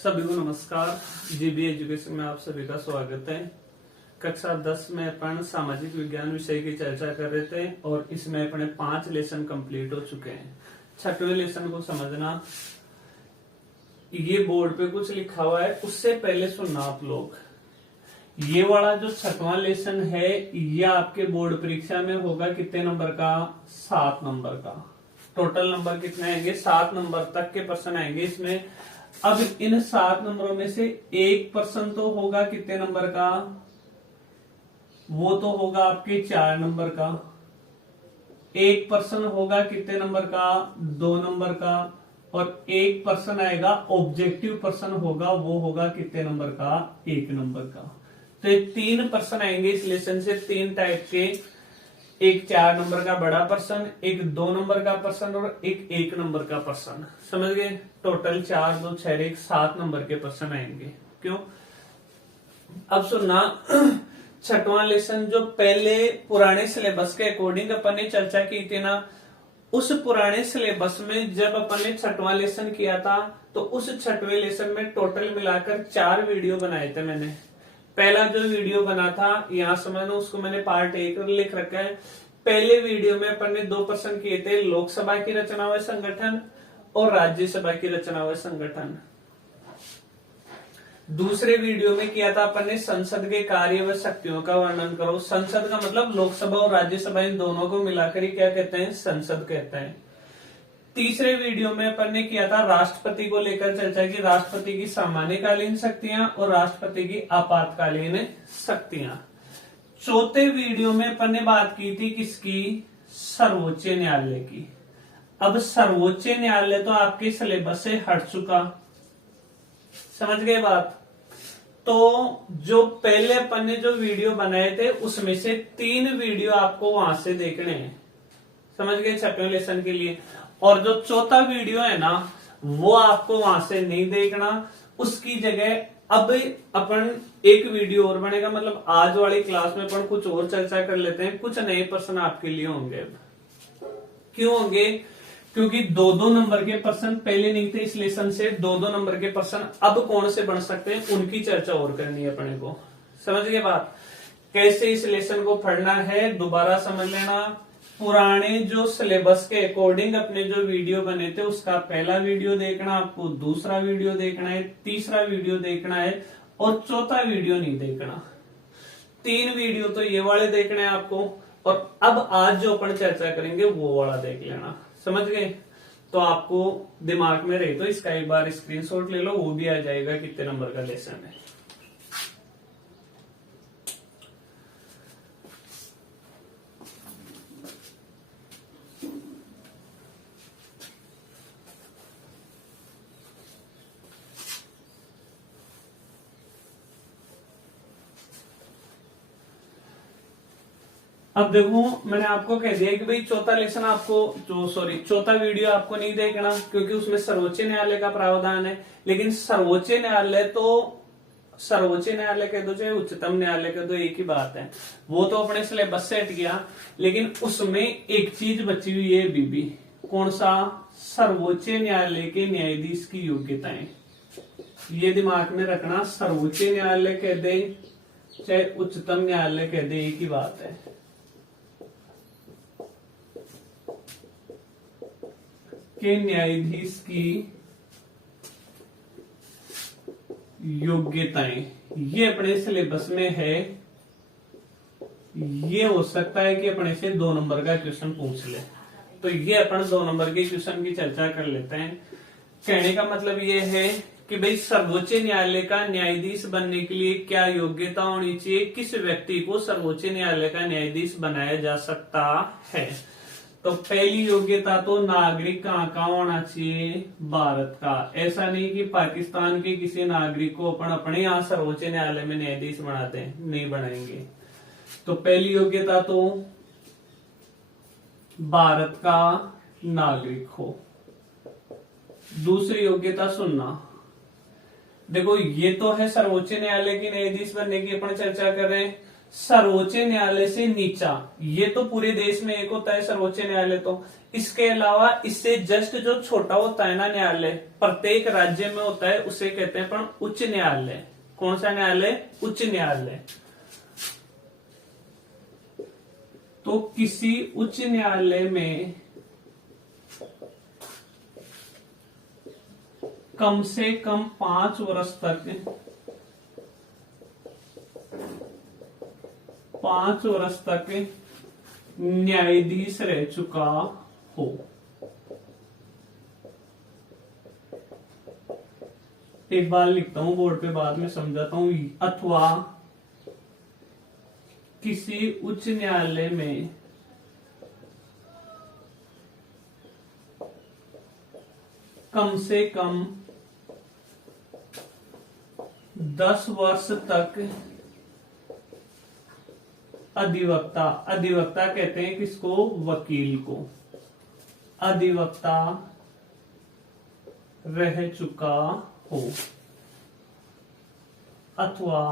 सभी को नमस्कार। जीबी एजुकेशन में आप सभी का स्वागत है। कक्षा 10 में अपन सामाजिक विज्ञान विषय की चर्चा कर रहे थे और इसमें अपने 5 लेसन कंप्लीट हो चुके हैं। 6वें लेसन को समझना, ये बोर्ड पे कुछ लिखा हुआ है, उससे पहले सुनना आप लोग। ये वाला जो 6वां लेसन है, ये आपके बोर्ड परीक्षा में होगा कितने नंबर का? 7 नंबर का। टोटल नंबर कितने आएंगे? 7 नंबर तक के प्रश्न आएंगे इसमें। अब इन 7 नंबरों में से एक प्रश्न तो होगा कितने नंबर का? वो तो होगा आपके 4 नंबर का। एक प्रश्न होगा कितने नंबर का? 2 नंबर का। और एक प्रश्न आएगा ऑब्जेक्टिव प्रश्न होगा, वो होगा कितने नंबर का? 1 नंबर का। तो ये 3 प्रश्न आएंगे इस लेसन से, 3 टाइप के। एक 4 नंबर का बड़ा प्रश्न, एक 2 नंबर का प्रश्न और एक 1 नंबर का प्रश्न। समझ गए? टोटल 4, 2, 6, 1, 7 नंबर के प्रश्न आएंगे। क्यों? अब सुनना, 6वां लेसन जो पहले पुराने सिलेबस के अकॉर्डिंग अपन ने चर्चा की थी ना, उस पुराने सिलेबस में जब अपन ने 6वां लेसन किया था, तो उस 6वें लेसन में टोटल मिलाकर 4 वीडियो बनाए थे मैंने। पहला जो वीडियो बना था, यहां समझना, उसको मैंने पार्ट 1 लिख रखा है। पहले वीडियो में अपन ने 2 प्रश्न किए थे, लोकसभा की रचना व संगठन और राज्यसभा की रचना व संगठन। दूसरे वीडियो में किया था अपन ने संसद के कार्य व शक्तियों का वर्णन करो। संसद का मतलब लोकसभा और राज्यसभा, इन दोनों को मिलाकर ही क्या कहते हैं? संसद कहते हैं। तीसरे वीडियो में अपन ने किया था राष्ट्रपति को लेकर चर्चा की, राष्ट्रपति की सामान्यकालीन शक्तियां और राष्ट्रपति की आपातकालीन शक्तियां। चौथे वीडियो में अपन ने बात की थी किसकी? सर्वोच्च न्यायालय की। अब सर्वोच्च न्यायालय तो आपके सिलेबस से हट चुका, समझ गए बात? तो जो पहले अपन ने जो वीडियो बनाए थे, उसमें से 3 वीडियो आपको वहां से देखने हैं, समझ गए? 6वें लेसन के लिए। और जो चौथा वीडियो है ना, वो आपको वहां से नहीं देखना। उसकी जगह अब अपन एक वीडियो और बनेगा, मतलब आज वाली क्लास में अपन कुछ और चर्चा कर लेते हैं। कुछ नए प्रश्न आपके लिए होंगे। अब क्यों होंगे? क्योंकि 2-2 नंबर के प्रश्न पहले नहीं थे इस लेसन से। 2-2 नंबर के प्रश्न अब कौन से बन सकते हैं, उनकी चर्चा और करनी है अपने को। समझ गए बात? कैसे इस लेसन को पढ़ना है दोबारा समझ लेना। पुराने जो सिलेबस के अकॉर्डिंग अपने जो वीडियो बने थे, उसका पहला वीडियो देखना आपको, दूसरा वीडियो देखना है, तीसरा वीडियो देखना है और चौथा वीडियो नहीं देखना। 3 वीडियो तो ये वाले देखने हैं आपको, और अब आज जो अपन चर्चा करेंगे वो वाला देख लेना। समझ गए? तो आपको दिमाग में रहे तो इसका एक बार स्क्रीनशॉट ले लो, वो भी आ जाएगा कितने नंबर का लेसन है। अब देखो, मैंने आपको कह दिया कि भाई चौथा लेसन आपको चौथा वीडियो आपको नहीं देखना, क्योंकि उसमें सर्वोच्च न्यायालय का प्रावधान है। लेकिन सर्वोच्च न्यायालय कह दो चाहे उच्चतम न्यायालय कह दो, एक ही बात है। वो तो अपने सिलेबस से हट गया, लेकिन उसमें एक चीज बची हुई है बीबी। कौन सा? सर्वोच्च न्यायालय के न्यायाधीश की योग्यताएं। ये दिमाग में रखना, सर्वोच्च न्यायालय कह दे चाहे उच्चतम न्यायालय कह दे, एक ही बात है। के न्यायाधीश की योग्यताएं, ये अपने सिलेबस में है। ये हो सकता है कि अपने से 2 नंबर का क्वेश्चन पूछ ले, तो ये अपन 2 नंबर के क्वेश्चन की चर्चा कर लेते हैं। कहने का मतलब ये है कि भाई सर्वोच्च न्यायालय का न्यायाधीश बनने के लिए क्या योग्यता होनी चाहिए, किस व्यक्ति को सर्वोच्च न्यायालय का न्यायाधीश बनाया जा सकता है। तो पहली योग्यता तो नागरिक कहाँ का होना चाहिए? भारत का। ऐसा नहीं कि पाकिस्तान के किसी नागरिक को अपन अपने यहाँ सर्वोच्च न्यायालय में न्यायाधीश बनाते हैं, नहीं बनाएंगे। तो पहली योग्यता तो भारत का नागरिक हो। दूसरी योग्यता सुनना, देखो ये तो है सर्वोच्च न्यायालय के न्यायाधीश बनने की अपन चर्चा कर रहे हैं। सर्वोच्च न्यायालय से नीचा, ये तो पूरे देश में एक होता है सर्वोच्च न्यायालय। तो इसके अलावा इससे जस्ट जो छोटा होता है ना न्यायालय, प्रत्येक राज्य में होता है, उसे कहते हैं अपन उच्च न्यायालय। कौन सा न्यायालय? उच्च न्यायालय। तो किसी उच्च न्यायालय में कम से कम 5 वर्ष तक 5 वर्ष तक न्यायाधीश रह चुका हो। एक बार लिखता हूं बोर्ड पे, बाद में समझाता हूं। अथवा किसी उच्च न्यायालय में कम से कम 10 वर्ष तक अधिवक्ता, अधिवक्ता कहते हैं किसको? वकील को। अधिवक्ता रह चुका हो, अथवा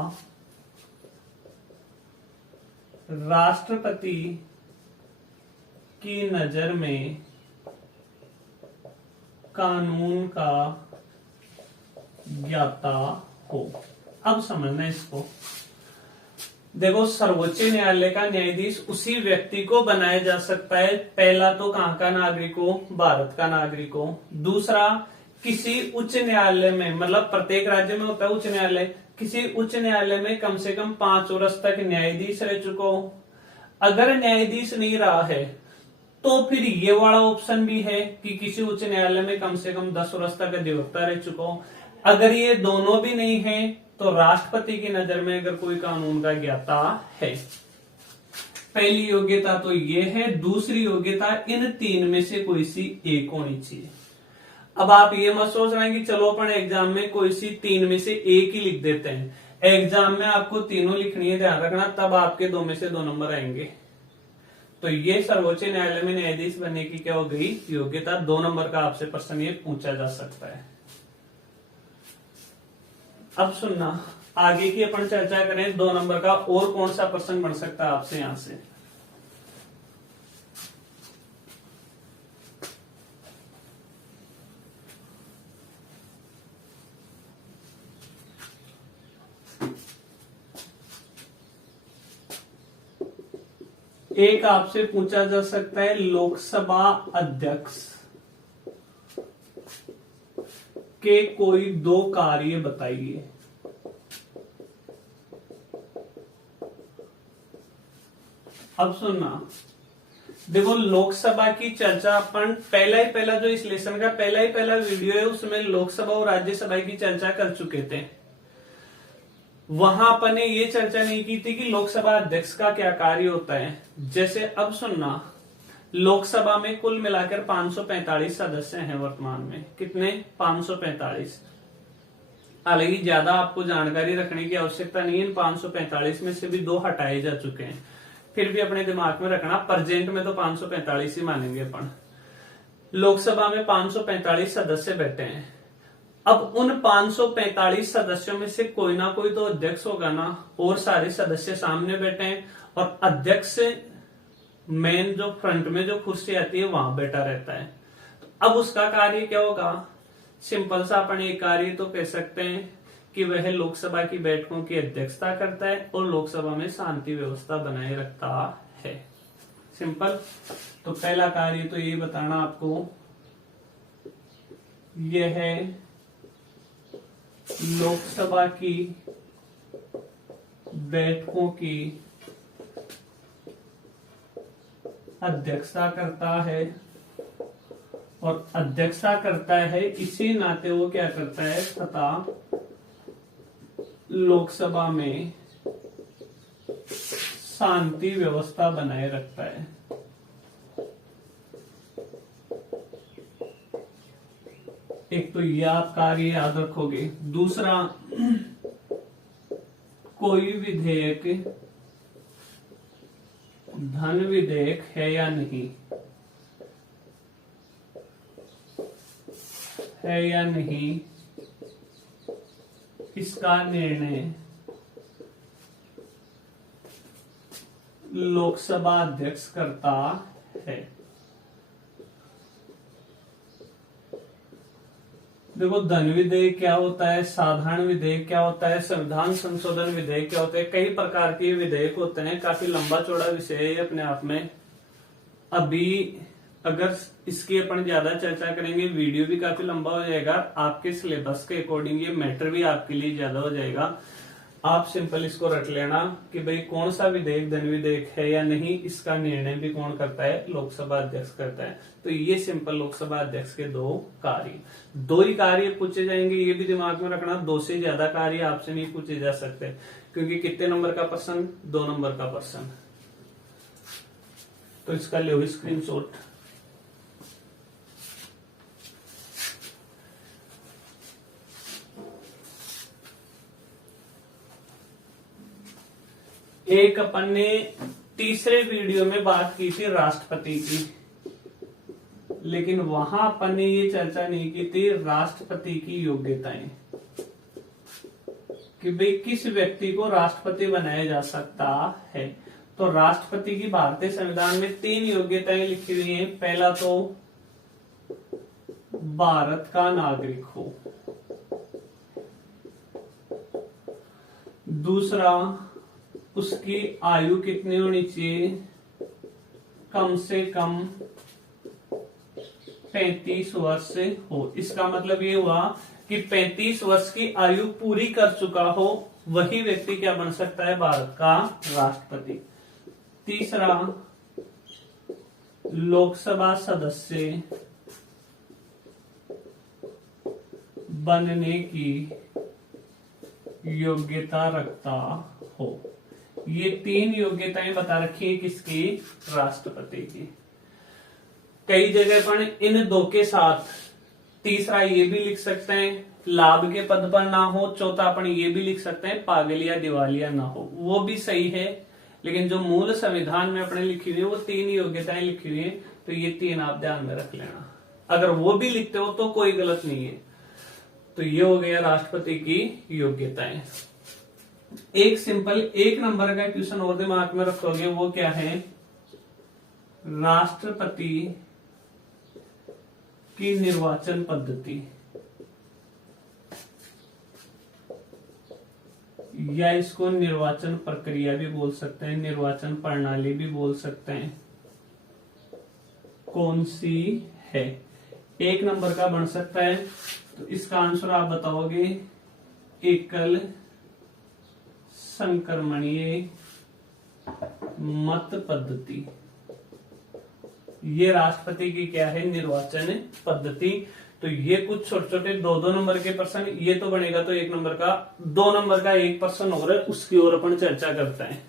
राष्ट्रपति की नजर में कानून का ज्ञाता हो। अब समझना इसको। देखो, सर्वोच्च न्यायालय का न्यायाधीश उसी व्यक्ति को बनाया जा सकता है। पहला तो कहां का नागरिक हो? भारत का नागरिक हो। दूसरा, किसी उच्च न्यायालय में, मतलब प्रत्येक राज्य में होता है उच्च न्यायालय, किसी उच्च न्यायालय में कम से कम 5 वर्ष तक न्यायाधीश रह चुका हो। अगर न्यायाधीश नहीं रहा है तो फिर ये वाला ऑप्शन भी है कि किसी उच्च न्यायालय में कम से कम 10 वर्ष तक अधिवक्ता रह चुका हो। अगर ये दोनों भी नहीं है तो राष्ट्रपति की नजर में अगर कोई कानून का ज्ञाता है। पहली योग्यता तो ये है। दूसरी योग्यता इन 3 में से कोई सी एक होनी चाहिए। अब आप ये मत सोच रहे हैं कि चलो अपन एग्जाम में कोई सी 3 में से एक ही लिख देते हैं। एग्जाम में आपको तीनों लिखनी है, ध्यान रखना, तब आपके 2 में से 2 नंबर आएंगे। तो ये सर्वोच्च न्यायालय में न्यायाधीश बनने की क्या हो गई? योग्यता। 2 नंबर का आपसे प्रश्न ये पूछा जा सकता है। अब सुनना, आगे की अपन चर्चा करें 2 नंबर का और कौन सा प्रश्न बन सकता है आपसे यहां से। एक आपसे पूछा जा सकता है लोकसभा अध्यक्ष के कोई 2 कार्य बताइए। अब सुनना, देखो लोकसभा की चर्चा अपन पहला जो इस लेसन का पहला वीडियो है उसमें लोकसभा और राज्यसभा की चर्चा कर चुके थे। वहां अपन ने ये चर्चा नहीं की थी कि लोकसभा अध्यक्ष का क्या कार्य होता है। जैसे अब सुनना, लोकसभा में कुल मिलाकर 545 सदस्य हैं वर्तमान में। कितने? 545। हालांकि ज्यादा आपको जानकारी रखने की आवश्यकता नहीं है। इन 545 में से भी 2 हटाए जा चुके हैं, फिर भी अपने दिमाग में रखना, प्रेजेंट में तो 545 ही मानेंगे अपन। लोकसभा में 545 सदस्य बैठे हैं। अब उन 545 सदस्यों में से कोई ना कोई तो अध्यक्ष होगा ना, और सारे सदस्य सामने बैठे हैं और अध्यक्ष मेन जो फ्रंट में जो कुर्सी आती है वहां बैठा रहता है। तो अब उसका कार्य क्या होगा? सिंपल सा अपन एक कार्य तो कह सकते हैं कि वह लोकसभा की बैठकों की अध्यक्षता करता है और लोकसभा में शांति व्यवस्था बनाए रखता है। सिंपल। तो पहला कार्य तो ये बताना आपको, यह है लोकसभा की बैठकों की अध्यक्षता करता है, और अध्यक्षता करता है इसी नाते वो क्या करता है, तथा लोकसभा में शांति व्यवस्था बनाए रखता है। एक तो यह आप कार्य याद रखोगे। दूसरा, कोई विधेयक धन विधेयक है या नहीं, है या नहीं, इसका निर्णय लोकसभा अध्यक्ष करता है। देखो, धन विधेयक क्या होता है, साधारण विधेयक क्या होता है, संविधान संशोधन विधेयक क्या होता है, कई प्रकार के विधेयक होते हैं। काफी लंबा चौड़ा विषय है अपने आप में। अभी अगर इसकी अपन ज्यादा चर्चा करेंगे, वीडियो भी काफी लंबा हो जाएगा, आपके सिलेबस के अकॉर्डिंग ये मैटर भी आपके लिए ज्यादा हो जाएगा। आप सिंपल इसको रट लेना कि भाई कौन सा विधेयक धन विधेयक है या नहीं, इसका निर्णय भी कौन करता है, लोकसभा अध्यक्ष करता है। तो ये सिंपल लोकसभा अध्यक्ष के दो कार्य, दो ही कार्य पूछे जाएंगे, ये भी दिमाग में रखना। दो से ज्यादा कार्य आपसे नहीं पूछे जा सकते, क्योंकि कितने नंबर का प्रश्न, 2 नंबर का प्रश्न। तो इसका लो स्क्रीनशॉट। एक अपन ने तीसरे वीडियो में बात की थी राष्ट्रपति की, लेकिन वहां अपन ने ये चर्चा नहीं की थी राष्ट्रपति की योग्यताएं, कि भाई किस व्यक्ति को राष्ट्रपति बनाया जा सकता है। तो राष्ट्रपति की भारतीय संविधान में 3 योग्यताएं लिखी हुई हैं। पहला तो भारत का नागरिक हो, दूसरा उसकी आयु कितनी होनी चाहिए, कम से कम 35 वर्ष से हो। इसका मतलब ये हुआ कि 35 वर्ष की आयु पूरी कर चुका हो, वही व्यक्ति क्या बन सकता है, भारत का राष्ट्रपति। तीसरा, लोकसभा सदस्य बनने की योग्यता रखता हो। ये 3 योग्यताएं बता रखी है किसकी, राष्ट्रपति की। कई जगह पर इन 2 के साथ तीसरा ये भी लिख सकते हैं, लाभ के पद पर ना हो। चौथा अपन ये भी लिख सकते हैं, पागल या दिवालिया ना हो, वो भी सही है। लेकिन जो मूल संविधान में अपने लिखी हुई है वो 3 योग्यताएं लिखी हुई है, तो ये 3 आप ध्यान में रख लेना। अगर वो भी लिखते हो तो कोई गलत नहीं है। तो ये हो गया राष्ट्रपति की योग्यताएं। एक सिंपल 1 नंबर का क्वेश्चन और दिमाग में रखोगे, वो क्या है, राष्ट्रपति की निर्वाचन पद्धति, या इसको निर्वाचन प्रक्रिया भी बोल सकते हैं, निर्वाचन प्रणाली भी बोल सकते हैं, कौन सी है। 1 नंबर का बन सकता है। तो इसका आंसर आप बताओगे, एकल संक्रमणीय मत पद्धति। ये राष्ट्रपति की क्या है, निर्वाचन पद्धति। तो ये कुछ छोटे छोटे 2-2 नंबर के प्रश्न, ये तो बनेगा तो 1 नंबर का। 2 नंबर का एक प्रश्न और है, उसकी ओर अपन चर्चा करते हैं।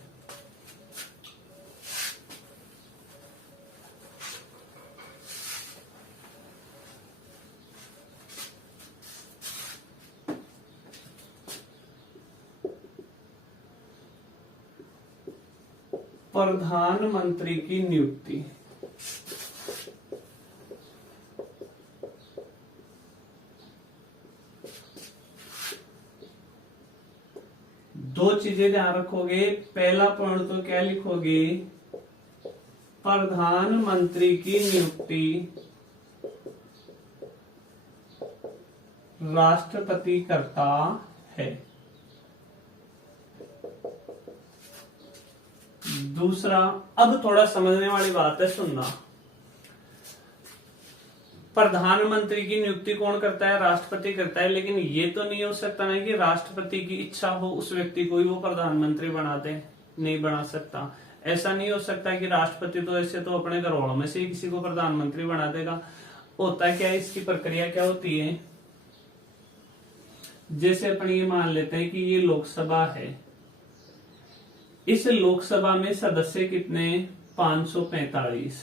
प्रधानमंत्री की नियुक्ति। दो चीजें ध्यान रखोगे। पहला पॉइंट तो क्या लिखोगे, प्रधानमंत्री की नियुक्ति राष्ट्रपति करता है। दूसरा, अब थोड़ा समझने वाली बात है, सुनना। प्रधानमंत्री की नियुक्ति कौन करता है, राष्ट्रपति करता है। लेकिन ये तो नहीं हो सकता ना कि राष्ट्रपति की इच्छा हो उस व्यक्ति को ही वो प्रधानमंत्री बना दे, नहीं बना सकता। ऐसा नहीं हो सकता कि राष्ट्रपति तो ऐसे तो अपने घर वालों में से ही किसी को प्रधानमंत्री बना देगा। होता क्या है, इसकी प्रक्रिया क्या होती है, जैसे अपन ये मान लेते हैं कि ये लोकसभा है। इस लोकसभा में सदस्य कितने, 545।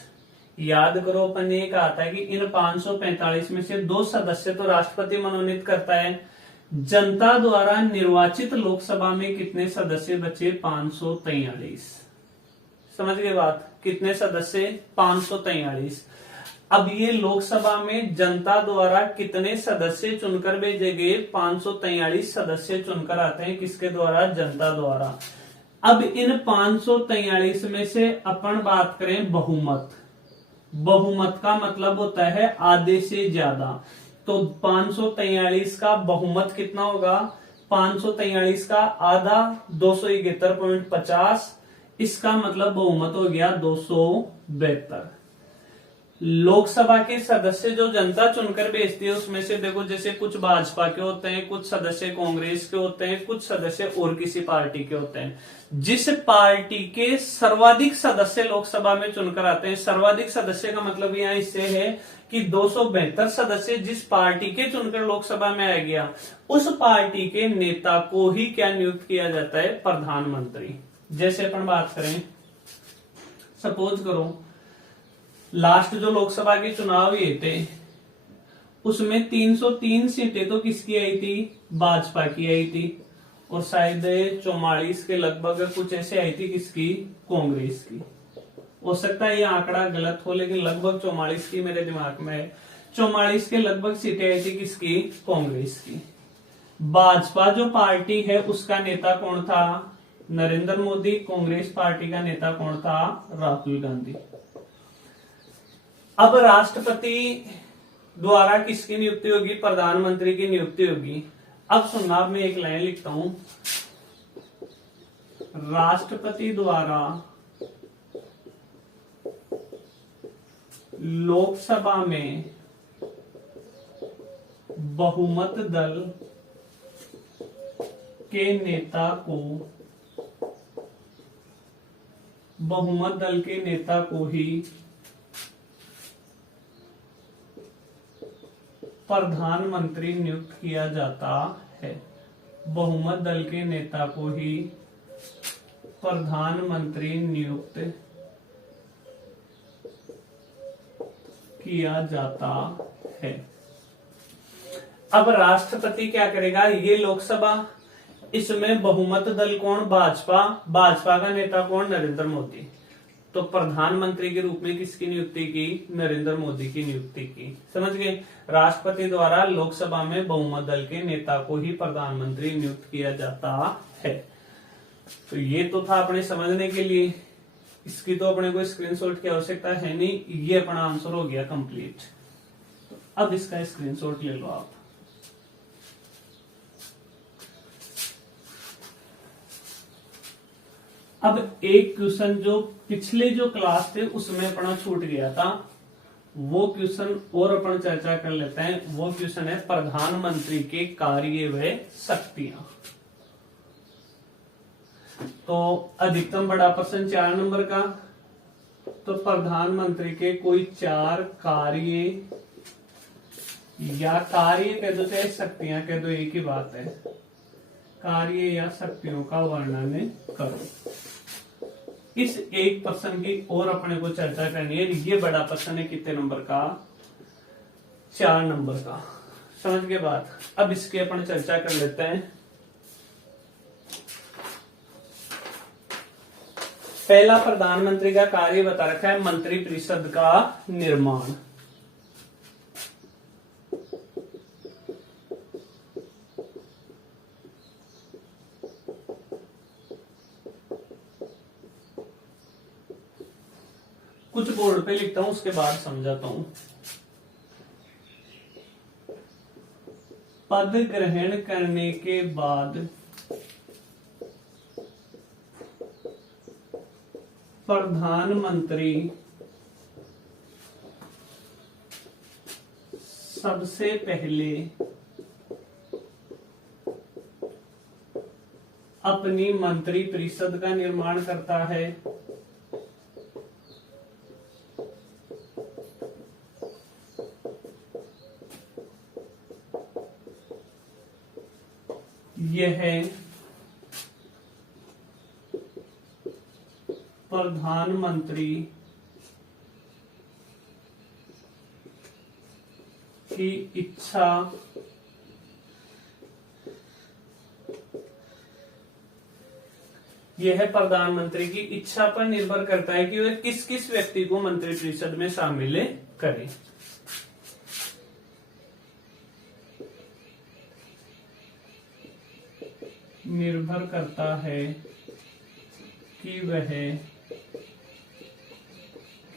याद करो, अपन ने कहा था कि इन 545 में से 2 सदस्य तो राष्ट्रपति मनोनीत करता है। जनता द्वारा निर्वाचित लोकसभा में कितने सदस्य बचे, 543। समझ गए बात, कितने सदस्य, 543। अब ये लोकसभा में जनता द्वारा कितने सदस्य चुनकर भेजे गए, 543 सदस्य चुनकर आते हैं। किसके द्वारा, जनता द्वारा। अब इन 543 में से अपन बात करें बहुमत। बहुमत का मतलब होता है आधे से ज्यादा। तो 543 का बहुमत कितना होगा? 543 का आधा 271.50, इसका मतलब बहुमत हो गया 272। लोकसभा के सदस्य जो जनता चुनकर भेजती है उसमें से देखो, जैसे कुछ भाजपा के होते हैं, कुछ सदस्य कांग्रेस के होते हैं, कुछ सदस्य और किसी पार्टी के होते हैं। जिस पार्टी के सर्वाधिक सदस्य लोकसभा में चुनकर आते हैं, सर्वाधिक सदस्य का मतलब यहाँ इससे है कि 272 सदस्य जिस पार्टी के चुनकर लोकसभा में आ गया, उस पार्टी के नेता को ही क्या नियुक्त किया जाता है? प्रधानमंत्री। जैसे अपन बात करें, सपोज करो लास्ट जो लोकसभा के चुनाव हुए थे उसमें 303 सीटें तो किसकी आई थी? भाजपा की आई थी, और शायद 44 के लगभग कुछ ऐसे आई थी किसकी? कांग्रेस की। हो सकता है ये आंकड़ा गलत हो, लेकिन लगभग 44 की मेरे दिमाग में है। 44 के लगभग सीटें आई थी किसकी? कांग्रेस की। भाजपा जो पार्टी है उसका नेता कौन था? नरेंद्र मोदी। कांग्रेस पार्टी का नेता कौन था? राहुल गांधी। अब राष्ट्रपति द्वारा किसकी नियुक्ति होगी? प्रधानमंत्री की नियुक्ति होगी। अब सुनना, मैं एक लाइन लिखता हूं, राष्ट्रपति द्वारा लोकसभा में बहुमत दल के नेता को, बहुमत दल के नेता को ही प्रधानमंत्री नियुक्त किया जाता है। बहुमत दल के नेता को ही प्रधानमंत्री नियुक्त किया जाता है। अब राष्ट्रपति क्या करेगा? ये लोकसभा, इसमें बहुमत दल कौन? भाजपा। भाजपा का नेता कौन? नरेंद्र मोदी। तो प्रधानमंत्री के रूप में किसकी नियुक्ति की? नरेंद्र मोदी की नियुक्ति की। समझ गए? राष्ट्रपति द्वारा लोकसभा में बहुमत दल के नेता को ही प्रधानमंत्री नियुक्त किया जाता है। तो ये तो था अपने समझने के लिए, इसकी तो अपने को स्क्रीनशॉट की आवश्यकता है नहीं, ये अपना आंसर हो गया कंप्लीट। तो अब इसका स्क्रीनशॉट ले लो आप। अब एक क्वेश्चन जो पिछले जो क्लास थे उसमें अपना छूट गया था, वो क्वेश्चन और अपन चर्चा कर लेते हैं। वो क्वेश्चन है प्रधानमंत्री के कार्य व शक्तियां। तो अधिकतम बड़ा प्रश्न 4 नंबर का, तो प्रधानमंत्री के कोई 4 कार्य, या कार्य कह दो चाहे शक्तियां कह दो, एक ही बात है, कार्य या शक्तियों का वर्णन करो। इस एक प्रश्न की और अपने को चर्चा करनी है। ये बड़ा प्रश्न है कितने नंबर का? 4 नंबर का। समझ के बाद अब इसकी अपन चर्चा कर लेते हैं। पहला प्रधानमंत्री का कार्य बता रखा है मंत्रिपरिषद का निर्माण। कुछ बोर्ड पे लिखता हूं, उसके बाद समझाता हूं। पद ग्रहण करने के बाद प्रधानमंत्री सबसे पहले अपनी मंत्रिपरिषद का निर्माण करता है। यह प्रधानमंत्री की इच्छा यह प्रधानमंत्री की इच्छा पर निर्भर करता है कि वह किस किस व्यक्ति को मंत्रिपरिषद में शामिल करे। निर्भर करता है कि वह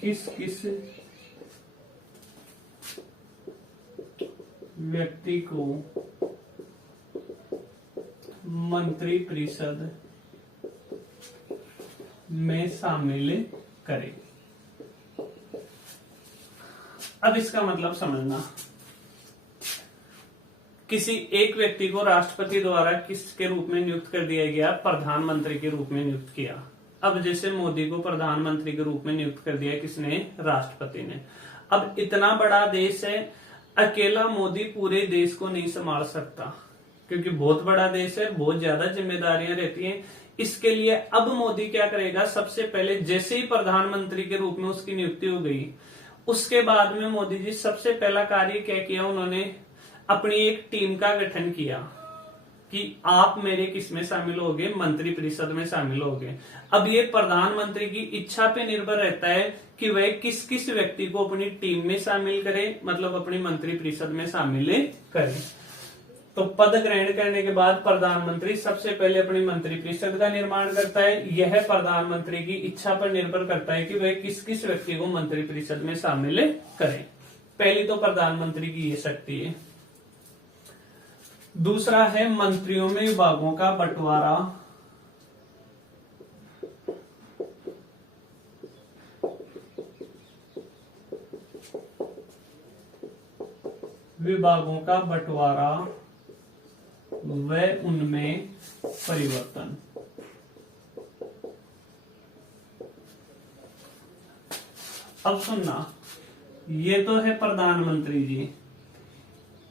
किस किस व्यक्ति को मंत्रिपरिषद में शामिल करे। अब इसका मतलब समझना, किसी एक व्यक्ति को राष्ट्रपति द्वारा किसके रूप में नियुक्त कर दिया गया? प्रधानमंत्री के रूप में नियुक्त किया। अब जैसे मोदी को प्रधानमंत्री के रूप में नियुक्त कर दिया किसने? राष्ट्रपति ने। अब इतना बड़ा देश है, अकेला मोदी पूरे देश को नहीं संभाल सकता, क्योंकि बहुत बड़ा देश है, बहुत ज्यादा जिम्मेदारियां रहती हैं। इसके लिए अब मोदी क्या करेगा? सबसे पहले जैसे ही प्रधानमंत्री के रूप में उसकी नियुक्ति हो गई, उसके बाद में मोदी जी सबसे पहला कार्य क्या किया? उन्होंने अपनी एक टीम का गठन किया कि आप मेरे किस में शामिल होगे? मंत्रिपरिषद में शामिल होगे। अब ये प्रधानमंत्री की इच्छा पे निर्भर रहता है कि वह किस किस व्यक्ति को अपनी टीम में शामिल करे, मतलब अपनी मंत्रिपरिषद में शामिल करे। तो पद ग्रहण करने के बाद प्रधानमंत्री सबसे पहले अपनी मंत्रिपरिषद का निर्माण करता है। यह प्रधानमंत्री की इच्छा पर निर्भर करता है कि वह किस किस व्यक्ति को मंत्रिपरिषद में शामिल करें। पहली तो प्रधानमंत्री की ये शक्ति है। दूसरा है मंत्रियों में विभागों का बंटवारा। विभागों का बंटवारा व उनमें परिवर्तन। अब सुनना, ये तो है प्रधानमंत्री जी,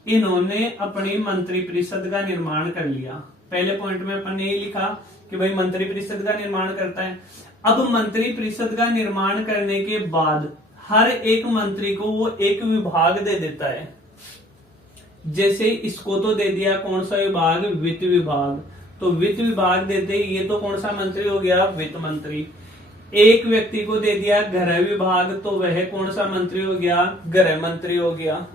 इन्होंने अपनी मंत्रिपरिषद का निर्माण कर लिया। पहले पॉइंट में अपन ने ये लिखा कि भाई मंत्रिपरिषद का निर्माण करता है। अब मंत्रिपरिषद का निर्माण करने के बाद हर एक मंत्री को वो एक विभाग दे देता है। जैसे इसको तो दे दिया कौन सा विभाग? वित्त विभाग। तो वित्त विभाग देते ही ये तो कौन सा मंत्री हो गया? वित्त मंत्री। एक व्यक्ति को दे दिया गृह विभाग, तो वह कौन सा मंत्री हो गया? गृह मंत्री हो गया।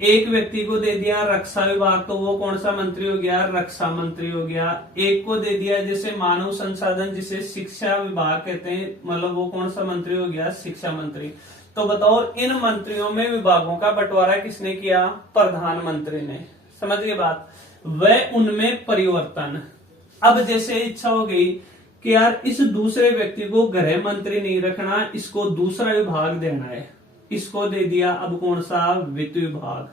एक व्यक्ति को दे दिया रक्षा विभाग, तो वो कौन सा मंत्री हो गया? रक्षा मंत्री हो गया। एक को दे दिया जैसे मानव संसाधन, जिसे शिक्षा विभाग कहते हैं, मतलब वो कौन सा मंत्री हो गया? शिक्षा मंत्री। तो बताओ, इन मंत्रियों में विभागों का बंटवारा किसने किया? प्रधानमंत्री ने। समझ गए बात? वह उनमें परिवर्तन। अब जैसे इच्छा हो गई कि यार इस दूसरे व्यक्ति को गृह मंत्री नहीं रखना, इसको दूसरा विभाग देना है, इसको दे दिया अब कौन सा? वित्त विभाग।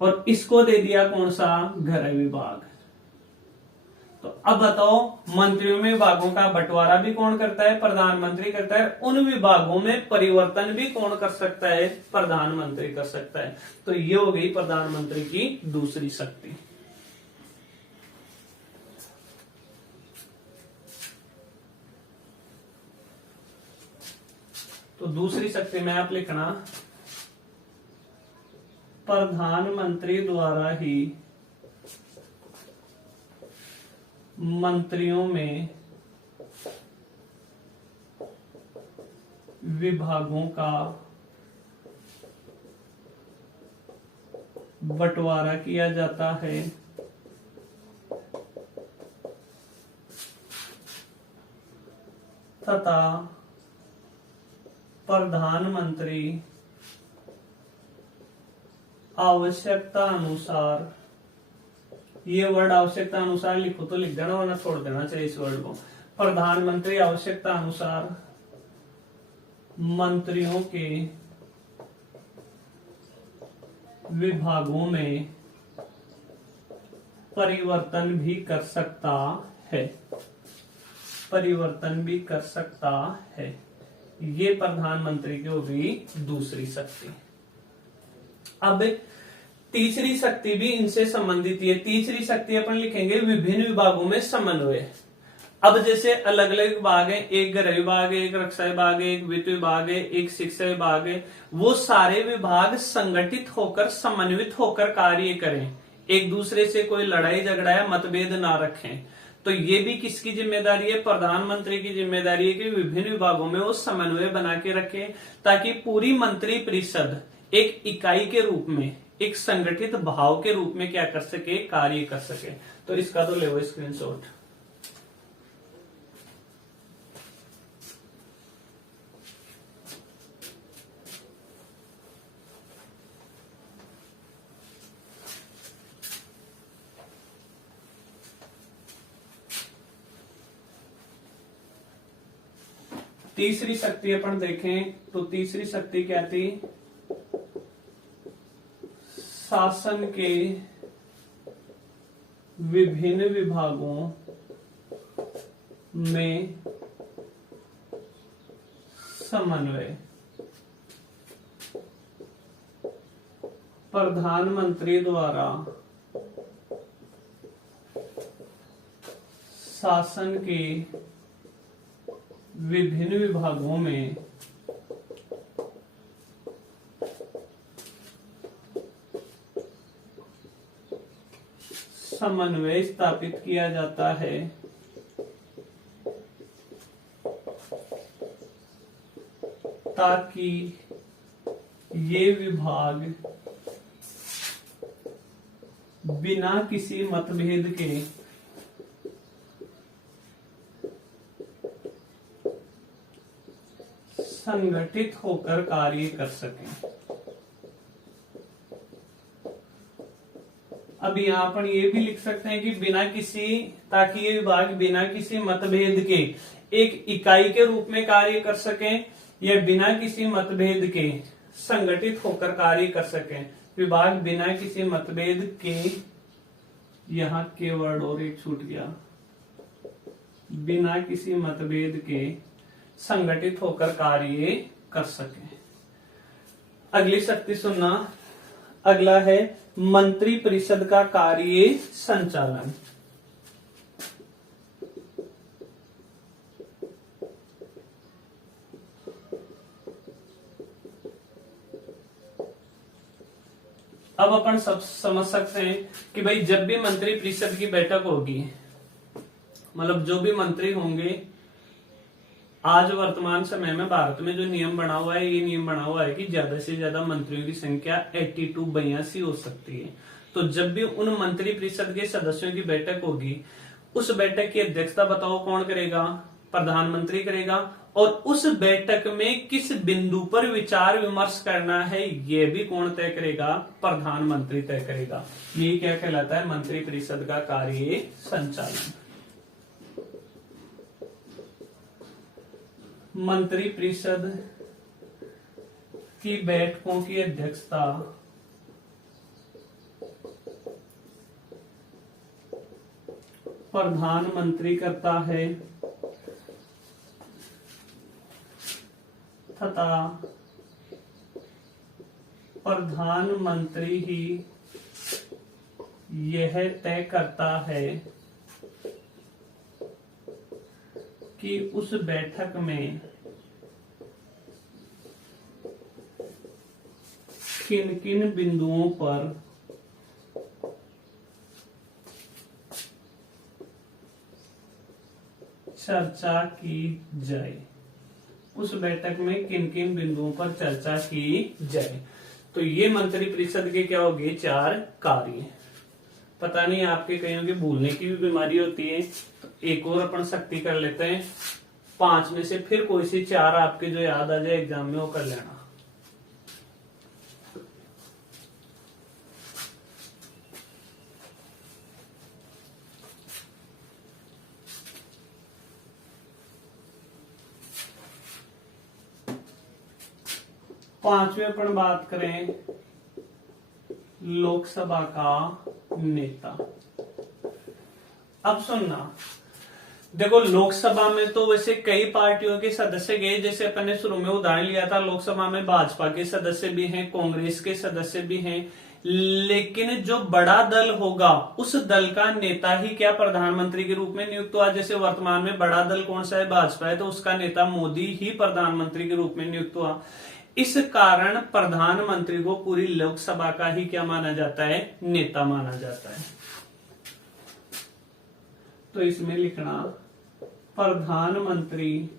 और इसको दे दिया कौन सा? गृह विभाग। तो अब बताओ, मंत्रियों में विभागों का बंटवारा भी कौन करता है? प्रधानमंत्री करता है। उन विभागों में परिवर्तन भी कौन कर सकता है? प्रधानमंत्री कर सकता है। तो ये हो गई प्रधानमंत्री की दूसरी शक्ति। तो दूसरी शक्ति में आप लिखना, प्रधानमंत्री द्वारा ही मंत्रियों में विभागों का बंटवारा किया जाता है तथा प्रधानमंत्री आवश्यकता अनुसार, ये वर्ड आवश्यकता अनुसार लिखो तो लिख देना, वरना छोड़ देना चाहिए इस वर्ड को। प्रधानमंत्री आवश्यकता अनुसार मंत्रियों के विभागों में परिवर्तन भी कर सकता है। परिवर्तन भी कर सकता है। ये प्रधानमंत्री की होगी दूसरी शक्ति। अब तीसरी शक्ति भी इनसे संबंधित है। तीसरी शक्ति अपन लिखेंगे विभिन्न विभागों में समन्वय। अब जैसे अलग अलग विभाग है, एक गृह विभाग है, एक रक्षा विभाग है, एक वित्त विभाग है, एक शिक्षा विभाग है, वो सारे विभाग संगठित होकर समन्वित होकर कार्य करें, एक दूसरे से कोई लड़ाई झगड़ा या मतभेद ना रखें। तो ये भी किसकी जिम्मेदारी है? प्रधानमंत्री की जिम्मेदारी है कि विभिन्न विभागों में वो समन्वय बना के रखे, ताकि पूरी मंत्रिपरिषद एक इकाई के रूप में, एक संगठित भाव के रूप में क्या कर सके? कार्य कर सके। तो इसका तो ले स्क्रीनशॉट। तीसरी शक्ति अपन देखें तो तीसरी शक्ति क्या थी? शासन के विभिन्न विभागों में समन्वय। प्रधानमंत्री द्वारा शासन के विभिन्न विभागों में समन्वय स्थापित किया जाता है ताकि ये विभाग बिना किसी मतभेद के संगठित होकर कार्य कर सकें। अब यहाँ पर ये भी लिख सकते हैं कि बिना किसी, ताकि ये विभाग बिना किसी मतभेद के एक इकाई के रूप में कार्य कर सकें या बिना किसी मतभेद के संगठित होकर कार्य कर सकें। विभाग बिना किसी मतभेद के, यहाँ के वर्ड और एक छूट गया, बिना किसी मतभेद के संगठित होकर कार्य कर सके। अगली शक्ति सुनना। अगला है मंत्री परिषद का कार्य संचालन। अब अपन सब समझ सकते हैं कि भाई जब भी मंत्री परिषद की बैठक होगी, मतलब जो भी मंत्री होंगे, आज वर्तमान समय में भारत में जो नियम बना हुआ है, ये नियम बना हुआ है कि ज्यादा से ज्यादा मंत्रियों की संख्या 82 हो सकती है। तो जब भी उन मंत्री परिषद के सदस्यों की बैठक होगी, उस बैठक की अध्यक्षता बताओ कौन करेगा? प्रधानमंत्री करेगा। और उस बैठक में किस बिंदु पर विचार विमर्श करना है, ये भी कौन तय करेगा? प्रधानमंत्री तय करेगा। ये क्या कहलाता है? मंत्री परिषद का कार्य संचालन। मंत्री परिषद की बैठकों की अध्यक्षता प्रधानमंत्री करता है तथा प्रधानमंत्री ही यह तय करता है कि उस बैठक में किन किन बिंदुओं पर चर्चा की जाए। उस बैठक में किन किन बिंदुओं पर चर्चा की जाए। तो ये मंत्री परिषद के क्या हो गए? 4 कार्य। पता नहीं आपके कईयों के भूलने की भी बीमारी होती है, तो एक और अपन सख्ती कर लेते हैं। 5 में से फिर कोई सी 4 आपके जो याद आ जाए एग्जाम में वो कर लेना। पांचवें अपन बात करें लोकसभा का नेता। अब सुनना, देखो लोकसभा में तो वैसे कई पार्टियों के सदस्य गए, जैसे अपन ने शुरू में उदाहरण लिया था, लोकसभा में भाजपा के सदस्य भी हैं, कांग्रेस के सदस्य भी हैं, लेकिन जो बड़ा दल होगा उस दल का नेता ही क्या प्रधानमंत्री के रूप में नियुक्त हुआ। जैसे वर्तमान में बड़ा दल कौन सा है? भाजपा है, तो उसका नेता मोदी ही प्रधानमंत्री के रूप में नियुक्त हुआ। इस कारण प्रधानमंत्री को पूरी लोकसभा का ही क्या माना जाता है? नेता माना जाता है। तो इसमें लिखना प्रधानमंत्री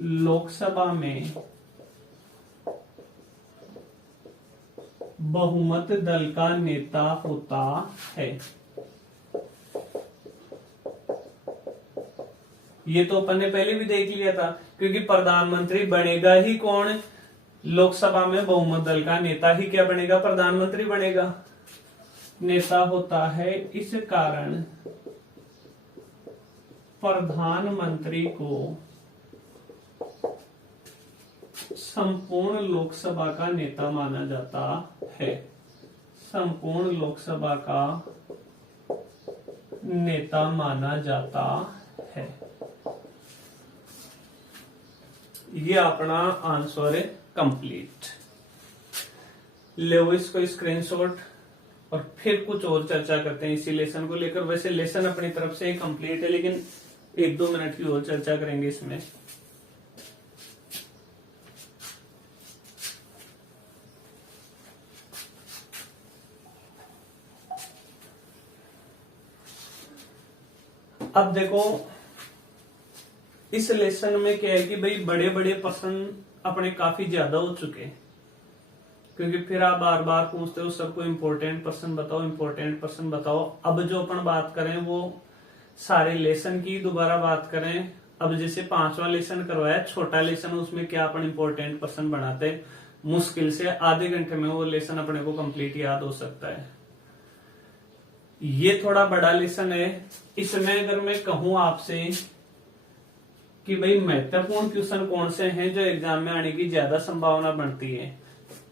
लोकसभा में बहुमत दल का नेता होता है। ये तो अपन ने पहले भी देख लिया था, क्योंकि प्रधानमंत्री बनेगा ही कौन? लोकसभा में बहुमत दल का नेता ही क्या बनेगा? प्रधानमंत्री बनेगा, नेता होता है। इस कारण प्रधानमंत्री को संपूर्ण लोकसभा का नेता माना जाता है। संपूर्ण लोकसभा का नेता माना जाता है। ये अपना आंसर है कंप्लीट। लो इसको स्क्रीनशॉट और फिर कुछ और चर्चा करते हैं इसी लेसन को लेकर। वैसे लेसन अपनी तरफ से कंप्लीट है, लेकिन 1-2 मिनट की और चर्चा करेंगे इसमें। अब देखो इस लेसन में क्या है कि भाई बड़े बड़े प्रश्न अपने काफी ज्यादा हो चुके हैं, क्योंकि फिर आप बार बार पूछते हो सबको इम्पोर्टेंट प्रश्न बताओ, इम्पोर्टेंट प्रश्न बताओ। अब जो अपन बात करें वो सारे लेसन की दोबारा बात करें। अब जैसे 5वां लेसन करवाया, छोटा लेसन, उसमें क्या अपन इम्पोर्टेंट प्रश्न बनाते, मुश्किल से आधे घंटे में वो लेसन अपने को कंप्लीट याद हो सकता है। ये थोड़ा बड़ा लेसन है। इसमें अगर मैं कहूं आपसे कि भाई महत्वपूर्ण क्वेश्चन कौन से हैं जो एग्जाम में आने की ज्यादा संभावना बनती है,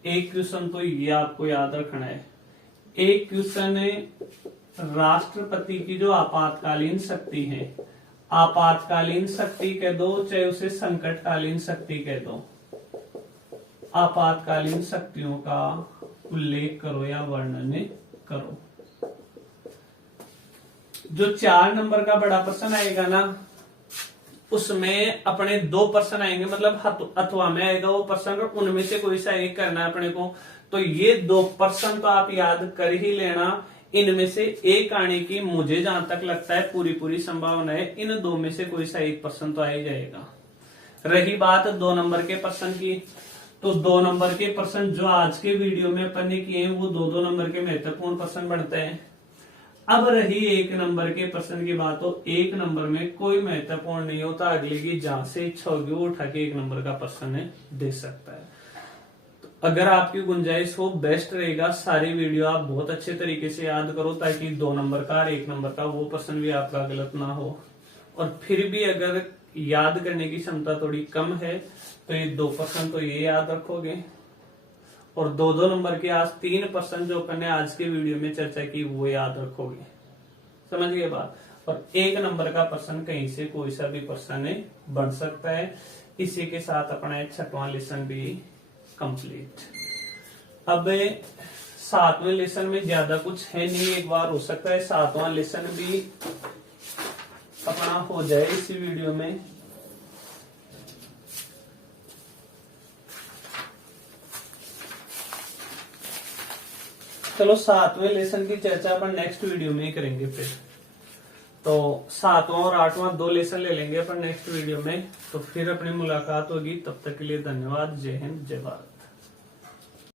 एक क्वेश्चन तो ये आपको याद रखना है। एक क्वेश्चन है राष्ट्रपति की जो आपातकालीन शक्ति है, आपातकालीन शक्ति कह दो चाहे उसे संकटकालीन शक्ति कह दो, आपातकालीन शक्तियों का उल्लेख करो या वर्णन करो। जो 4 नंबर का बड़ा प्रश्न आएगा ना, उसमें अपने 2 प्रश्न आएंगे, मतलब अथवा में आएगा वो प्रश्न, और उनमें से कोई सा एक करना है अपने को। तो ये 2 प्रश्न तो आप याद कर ही लेना। इनमें से एक आने की मुझे जहां तक लगता है पूरी संभावना है। इन 2 में से कोई सा एक प्रश्न तो आ ही जाएगा। रही बात 2 नंबर के प्रश्न की, तो 2 नंबर के प्रश्न जो आज के वीडियो में अपन ने किए हैं वो 2-2 नंबर के महत्वपूर्ण प्रश्न बनते हैं। अब रही 1 नंबर के प्रश्न की बात, तो 1 नंबर में कोई महत्वपूर्ण नहीं होता, अगले की जहां से इच्छा होगी वो उठा के 1 नंबर का प्रश्न दे सकता है। तो अगर आपकी गुंजाइश हो, बेस्ट रहेगा सारी वीडियो आप बहुत अच्छे तरीके से याद करो, ताकि 2 नंबर का और 1 नंबर का वो प्रश्न भी आपका गलत ना हो। और फिर भी अगर याद करने की क्षमता थोड़ी कम है तो ये 2 प्रश्न तो ये याद रखोगे, और 2-2 नंबर के आज 3 प्रश्न जो अपन ने आज के वीडियो में चर्चा की वो याद रखोगे। समझ गए बात। और 1 नंबर का प्रश्न कहीं से कोई सा भी प्रश्न बन सकता है। इसी के साथ अपना 6वां लेसन भी कंप्लीट। अब 7वें लेसन में ज्यादा कुछ है नहीं, एक बार हो सकता है 7वां लेसन भी अपना हो जाए इसी वीडियो में। चलो 7वें लेसन की चर्चा अपन नेक्स्ट वीडियो में ही करेंगे। फिर तो 7वां और 8वां 2 लेसन ले लेंगे अपन नेक्स्ट वीडियो में। तो फिर अपनी मुलाकात होगी, तब तक के लिए धन्यवाद। जय हिंद, जय भारत।